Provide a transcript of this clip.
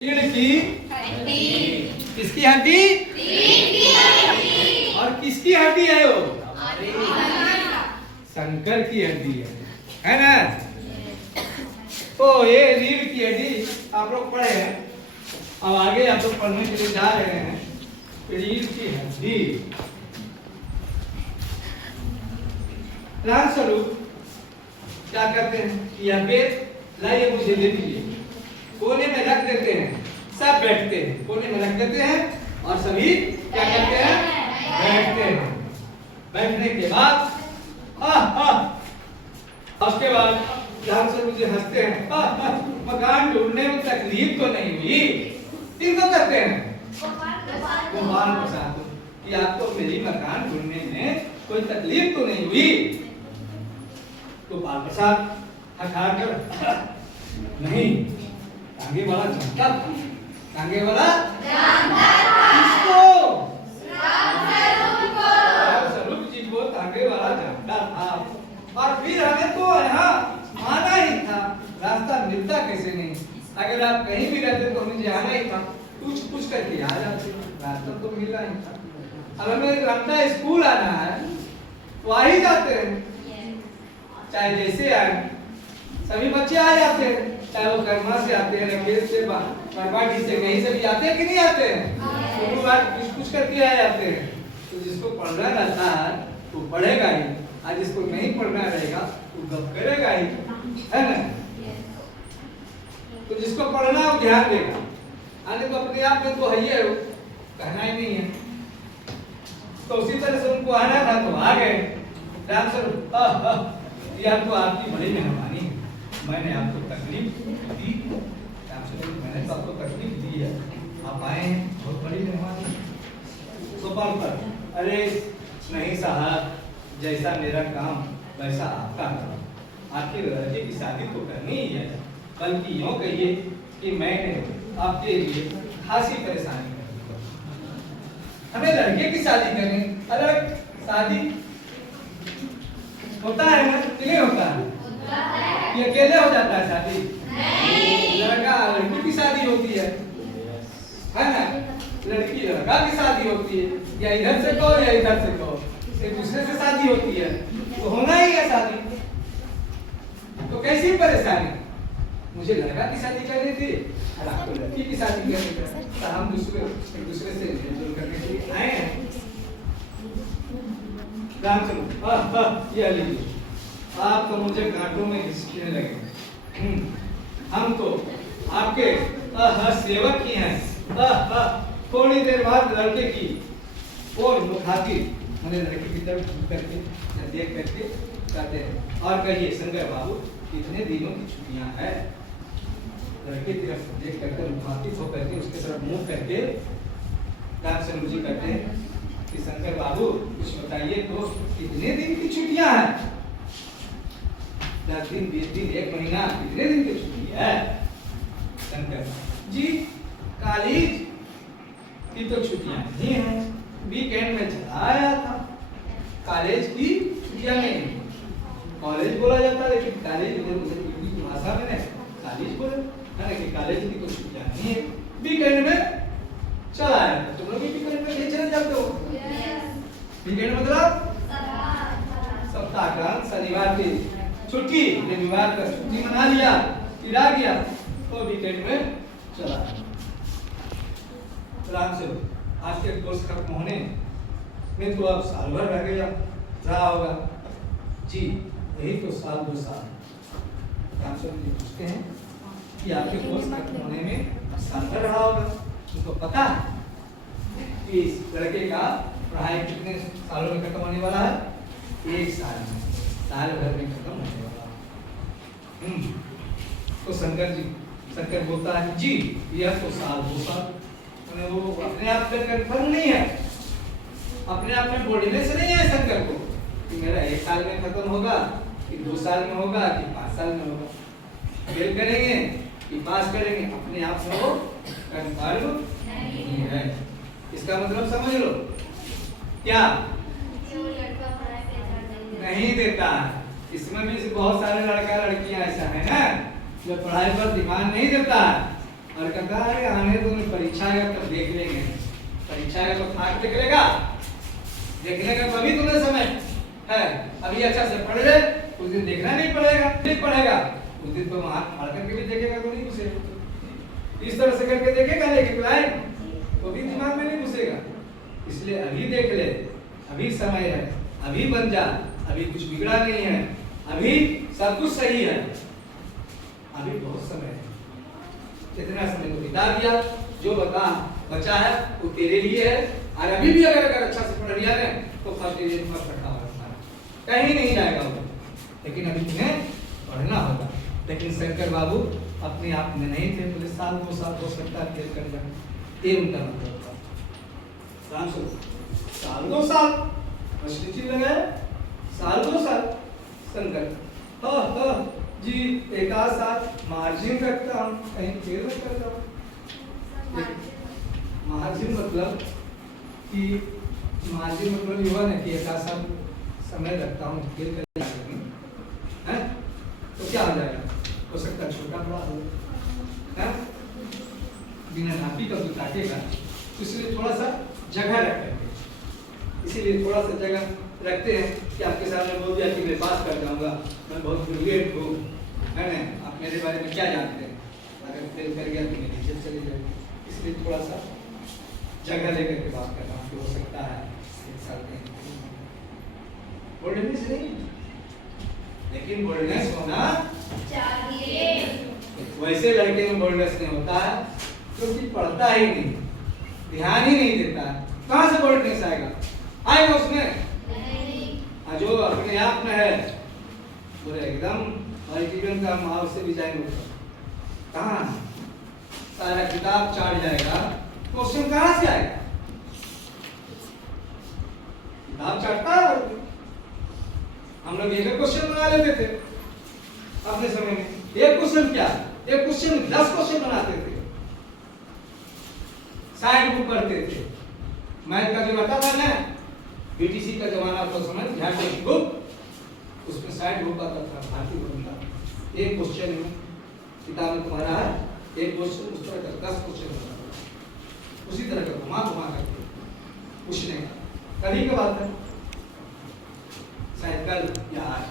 रीढ़ की हड्डी। किसकी हड्डी? रीढ़ की हड्डी। और किसकी हड्डी है वो? शंकर की हड्डी है ना? तो ये रीढ़ की हड्डी आप लोग पढ़े हैं। अब आगे आप लोग पढ़ने के लिए जा रहे हैं। रीढ़ की हड्डी स्वरूप क्या करते हैं? यह बेद लाइए मुझे दे दीजिए, कोने में रख देते हैं, सब बैठते हैं, कोने में रख देते हैं और सभी क्या करते हैं? बैठते हैं। बैठने के बाद उसके बाद ध्यान से मुझे हंसते हैं। मकान ढूंढने में तकलीफ तो नहीं हुई? किनको करते हैं? गोपाल प्रसाद कि आपको मेरी मकान ढूंढने में कोई तकलीफ तो नहीं हुई? गोपाल प्रसाद हकार नहीं, टांगे वाला जानता था। टांगे वाला जानता था। किसको? स्वरूप जी को टांगे वाला जानता था। और फिर हमें तो यहाँ आना ही था। रास्ता मिलता कैसे नहीं? अगर आप कहीं भी रहते तो मुझे आना ही था, पूछ करके आ जाते, रास्ता तो मिला ही था। अब हमें लगता है स्कूल आना है तो आ ही जाते हैं, चाहे जैसे आए। सभी बच्चे आ जाते हैं, चाहे वो कर्मा से आते हैं, रकेश से, बरबाटी से, कहीं से भी आते हैं कि नहीं आते हैं? तो बात कुछ करके आ जाते हैं। तो जिसको पढ़ना रहता है वो पढ़ेगा ही, और जिसको नहीं पढ़ना रहेगा वो गप करेगा ही, है ना? तो जिसको पढ़ना है वो ध्यान देगा, आने तो अपने आप में तो है ही है, वो कहना ही नहीं है। तो उसी तरह से उनको आना था तो आ गए। राम सर यार तो आपकी बड़ी मेहरबानी है, मैंने आपको तकलीफ दी, मैंने तो आपको तकलीफ दी है, आप आए हैं, बहुत बड़ी मेहरबानी। गोपाल पर अरे नहीं साहब, जैसा मेरा काम वैसा आपका काम। आखिर लड़के की शादी तो करनी ही है, बल्कि यूँ कहिए कि मैंने आपके लिए खासी परेशानी कर दी। हमें लड़के की शादी करनी, अरे शादी होता है ना कि नहीं होता है? ये अकेले हो जाता है शादी? नहीं, लड़का लड़की की शादी होती है ना? लड़की लड़का की शादी होती है, या इधर से कहो या इधर से कहो, एक दूसरे से शादी होती है, तो होना ही है शादी। तो कैसी परेशानी? मुझे लड़का की शादी करनी थी और आपको लड़की की शादी करनी थी, तो हम एक दूसरे से मिलजुल करने के लिए आए हैं। ये लीजिए, आप तो मुझे कांटों में घिसने लगे। हम तो आपके सेवक ही हैं। थोड़ी देर बाद लड़के की और मुखाती मैंने लड़के की तरफ करके देख करके कहते हैं, और कहिए शंकर बाबू कितने दिनों की छुट्टियां हैं? लड़के की तरफ देख करके मुखातिब हो करके उसके तरफ मुंह करके राम शरण जी कहते हैं कि शंकर बाबू कुछ बताइए तो, कितने दिन की छुट्टियां हैं? 10 दिन, 20 दिन, 1 महीना, कितने दिन की छुट्टी है? शंकर जी कॉलेज की तो छुट्टियां नहीं है, वीकेंड में चला आया था। कॉलेज की छुट्टियां नहीं, कॉलेज बोला जाता है लेकिन कॉलेज की भाषा में नहीं, कॉलेज बोले है कि कॉलेज की तो छुट्टियां नहीं है, वीकेंड में चला आया था। तुम लोग भी वीकेंड में कहीं चले जाते हो? वीकेंड मतलब सप्ताह, शनिवार की छुट्टी, रविवार का छुट्टी मना लिया, फिर आ गया तो वीकेंड में चला। राम से आज के कोर्स खत्म होने में तो अब साल भर रह गया रहा होगा जी, यही तो साल 2 साल। राम से मुझे पूछते हैं कि आपके कोर्स खत्म होने में साल भर रहा होगा, उनको पता है कि इस लड़के का पढ़ाई कितने सालों में खत्म होने वाला है? 1 साल में, साल भर में खत्म होने वाला। तो शंकर बोलता है जी यह तो साल 2 साल। वो अपने आप में कंफर्म नहीं है, अपने आप में बोलने से नहीं है शंकर को कि मेरा 1 साल में खत्म होगा कि 2 साल में होगा कि 5 साल में होगा, फेल करेंगे कि पास करेंगे, अपने आप में वो कंफर्म नहीं है। इसका मतलब समझ लो क्या? नहीं देता है। इसमें भी बहुत सारे लड़का लड़कियां ऐसा है ना जो पढ़ाई पर ध्यान नहीं देता है, और कहता है आने तो परीक्षा आएगा तब देख लेंगे, परीक्षा आएगा तो फाक निकलेगा, देखने का कभी तुम्हें समय है, अभी अच्छा से पढ़ ले, उस दिन देखना नहीं पड़ेगा, नहीं पढ़ेगा उस दिन तो वहां पढ़ करके भी देखेगा तो नहीं घुसेगा, इस तरह से करके देखेगा लेकिन लाइन तो भी दिमाग में नहीं घुसेगा। इसलिए अभी देख ले, अभी समय है, अभी बन जा, अभी कुछ बिगड़ा नहीं है, अभी सब कुछ सही है, अभी बहुत समय है, इतना समय तो बिता दिया, जो बचा है वो तेरे लिए है, और अभी भी अगर अच्छा से पढ़ लिया है तो फर्स्ट डिवीजन फर्स्ट रखा होगा, कहीं नहीं जाएगा वो, लेकिन अभी तुम्हें पढ़ना होगा। लेकिन शंकर बाबू अपने आप में नहीं थे, बोले साल 2 साल हो सकता है फेल कर जाए, ये उनका मतलब था। राम साल 2 साल प्रश्न लगाए, साल 2 साल शंकर हाँ जी एक आध साल मार्जिन रखता हूँ, कहीं फेल न कर जाऊँ। मार्जिन मतलब कि मार्जिन मतलब ये हुआ ना कि एक आध साल समय रखता हूँ फेल कर जाएगा, हैं तो क्या हो जाएगा, हो सकता है छोटा बड़ा हो, हैं बिना नापी का तो काटेगा, तो इसलिए थोड़ा सा जगह रखते हैं, इसीलिए थोड़ा सा जगह रखते हैं कि आपके सामने बोल दिया कि मैं पास कर जाऊंगा, मैं बहुत ब्रिलियंट हूँ, है ना, आप मेरे बारे में क्या जानते हैं, अगर फेल कर गया तो मैं नीचे चले जाएगा, इसलिए थोड़ा सा जगह लेकर के बात करना हो सकता है 1 साल में बोलने से नहीं, लेकिन बोल्डनेस होना चाहिए। वैसे लड़के में बोल्डनेस नहीं होता है क्योंकि पढ़ता ही नहीं, ध्यान ही नहीं देता है, कहाँ से बोल्डनेस आएगा, आएगा उसमें नहीं। जो अपने आप में है वो एकदम मल्टीपल का माल से भी जाएंगे, कहाँ सारा किताब चाट जाएगा, क्वेश्चन कहाँ से आएगा, किताब चाटता है। हम लोग एक क्वेश्चन बना लेते थे अपने समय में, एक क्वेश्चन क्या, एक क्वेश्चन 10 क्वेश्चन बनाते थे, 60 बुक पढ़ते थे, मैथ का जो आता था ना बीटीसी का जमाना था समय, ध्यान बुक उसमें 60 बुक आता था भारतीय गणित का, एक क्वेश्चन में किताब में तुम्हारा है, एक क्वेश्चन उस तरह का 10 क्वेश्चन होता था, उसी तरह का घुमा घुमा करके पूछने का, कभी का बात है शायद कल या आज।